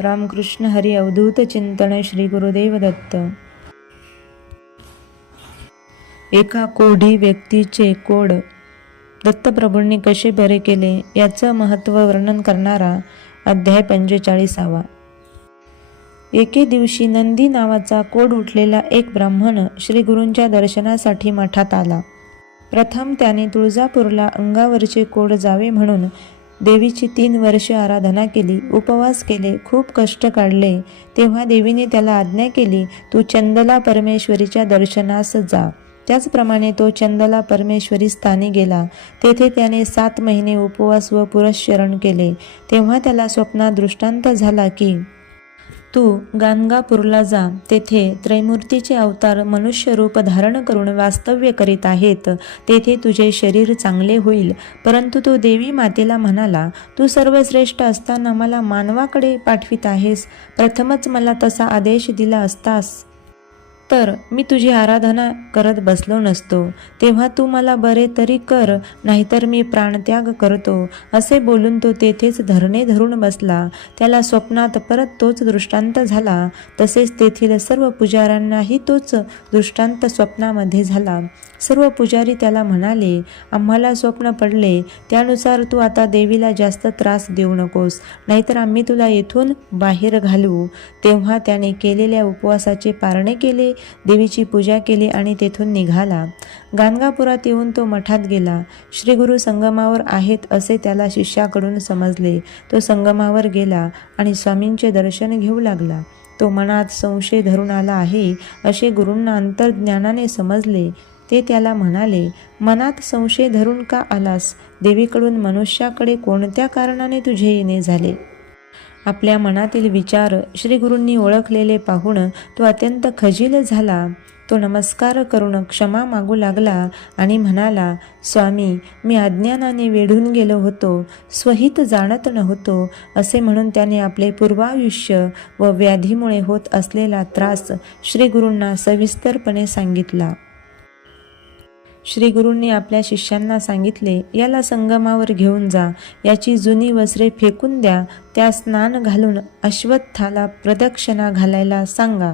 रामकृष्ण हरी अवधूत चिंतन श्री गुरुदेव दत्त एका कोढी व्यक्तीचे कोड दत्तप्रभूंनी कसे बरे केले याचं महत्त्व वर्णन करणारा अध्याय पंचेचाळीसावा. एके दिवशी नंदी नावाचा कोड उठलेला एक ब्राह्मण श्री गुरूंच्या दर्शनासाठी मठात आला. प्रथम त्याने तुळजापूरला अंगावरचे कोड जावे म्हणून देवीची तीन वर्षे आराधना केली उपवास केले खूप कष्ट काढले. तेव्हा देवीने त्याला आज्ञा केली तू चंदला परमेश्वरीच्या दर्शनास जा. त्याचप्रमाणे तो चंदला परमेश्वरी स्थानी गेला. तेथे त्याने सात महिने उपवास व पुरश्चरण केले. तेव्हा त्याला स्वप्नात दृष्टांत झाला की तू गाणगापूरला जा. तेथे त्रैमूर्तीचे अवतार मनुष्य रूप धारण करून वास्तव्य करीत आहेत. तेथे तुझे शरीर चांगले होईल. परंतु तो देवी मातेला म्हणाला तू सर्वश्रेष्ठ असताना मला मानवाकडे पाठवित आहेस. प्रथमच मला तसा आदेश दिला असतास. तर मी तुझी आराधना करत बसलो नसतो. तेव्हा तू मला बरे तरी कर नाहीतर मी प्राणत्याग करतो. असे बोलून तो तेथेच धरणे धरून बसला. त्याला स्वप्नात परत तोच दृष्टांत झाला. तसेच तेथील सर्व पुजाऱ्यांनाही तोच दृष्टांत स्वप्नामध्ये झाला. सर्व पुजारी त्याला म्हणाले आम्हाला स्वप्न पडले. त्यानुसार तू आता देवीला जास्त त्रास देऊ नकोस. नाहीतर आम्ही तुला येथून बाहेर घालू. तेव्हा त्याने केलेल्या उपवासाचे पारणे केले. देवीची पूजा केली आणि तेथून निघाला. गाणगापुरात येऊन तो मठात गेला. श्रीगुरु संगमावर आहेत असे त्याला शिष्याकडून समजले. तो संगमावर गेला आणि स्वामींचे दर्शन घेऊ लागला. तो मनात संशय धरून आला आहे असे गुरूंना अंतर्ज्ञानाने समजले. ते त्याला म्हणाले मनात संशय धरून का आलास? देवीकडून मनुष्याकडे कोणत्या कारणाने तुझे येणे झाले? आपल्या मनातील विचार श्रीगुरूंनी ओळखलेले पाहून तो अत्यंत खजील झाला. तो नमस्कार करून क्षमा मागू लागला आणि म्हणाला स्वामी मी अज्ञानाने वेढून गेलो होतो स्वहित जाणत नव्हतो असे म्हणून त्याने आपले पूर्वायुष्य व व्याधीमुळे होत असलेला त्रास श्रीगुरूंना सविस्तरपणे सांगितला. श्री गुरूंनी आपल्या शिष्यांना सांगितले याला संगमावर घेऊन जा याची जुनी वस्त्रे फेकून द्या त्या स्नान घालून अश्वत्थाला प्रदक्षिणा घालायला सांगा.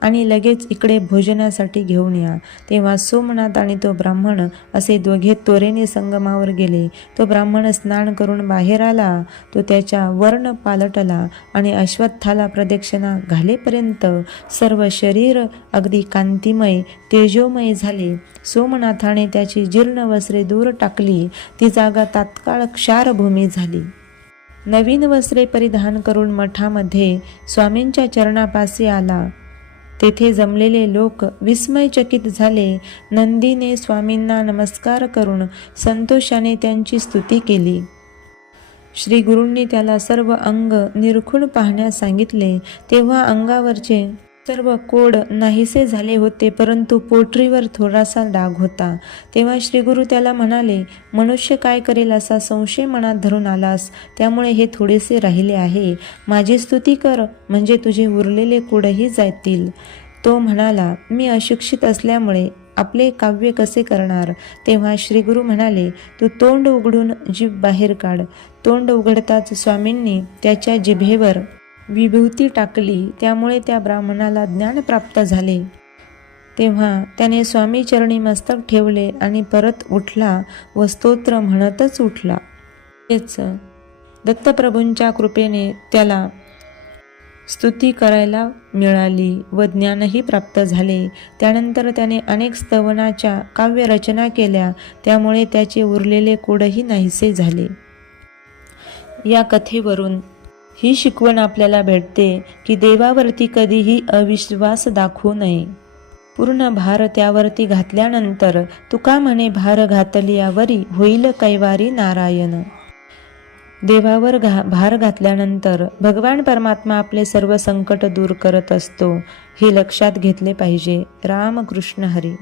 आणि लगेच इकडे भोजनासाठी घेऊन या. तेव्हा सोमनाथ आणि तो ब्राह्मण असे दोघे त्वरेने संगमावर गेले. तो ब्राह्मण स्नान करून बाहेर आला. तो त्याच्या वर्ण पालटला आणि अश्वत्थाला प्रदक्षिणा घालेपर्यंत सर्व शरीर अगदी कांतिमय तेजोमय झाले. सोमनाथाने त्याची जीर्ण वस्त्रे दूर टाकली. ती जागा तात्काळ क्षारभूमी झाली. नवीन वस्त्रे परिधान करून मठामध्ये स्वामींच्या चरणापासी आला. तेथे जमलेले लोक विस्मयचकित झाले. नंदीने स्वामींना नमस्कार करून संतोषाने त्यांची स्तुती केली. श्री गुरूंनी त्याला सर्व अंग निरखून पाहण्यास सांगितले. तेव्हा अंगावरचे सर्व कोड नाहीसे झाले होते परंतु पोटरीवर थोडासा डाग होता. तेव्हा श्रीगुरु त्याला म्हणाले मनुष्य काय करेल असा संशय मनात धरून आलास? त्यामुळे हे थोडेसे राहिले आहे. माझी स्तुती कर म्हणजे तुझे उरलेले कोडही जातील. तो म्हणाला मी अशिक्षित असल्यामुळे आपले काव्य कसे करणार? तेव्हा श्रीगुरु म्हणाले तू तोंड उघडून जीभ बाहेर काढ. तोंड उघडताच स्वामींनी त्याच्या जिभेवर विभूती टाकली त्यामुळे त्या ब्राह्मणाला ज्ञान प्राप्त झाले. तेव्हा त्याने स्वामी चरणी मस्तक ठेवले आणि परत उठला व स्तोत्र म्हणतच उठला. तेच दत्तप्रभूंच्या कृपेने त्याला स्तुती करायला मिळाली व ज्ञानही प्राप्त झाले. त्यानंतर त्याने अनेक स्तवनाच्या काव्यरचना केल्या त्यामुळे त्याचे उरलेले कुडही नाहीसे झाले. या कथेवरून ही शिकवण आपल्याला भेटते की देवावरती कधीही अविश्वास दाखवू नये. पूर्ण भार त्यावरती घातल्यानंतर तुका म्हणे भार घातलियावरी होईल कैवारी नारायण. देवावर घा भार घातल्यानंतर भगवान परमात्मा आपले सर्व संकट दूर करत असतो हे लक्षात घेतले पाहिजे. रामकृष्ण हरी.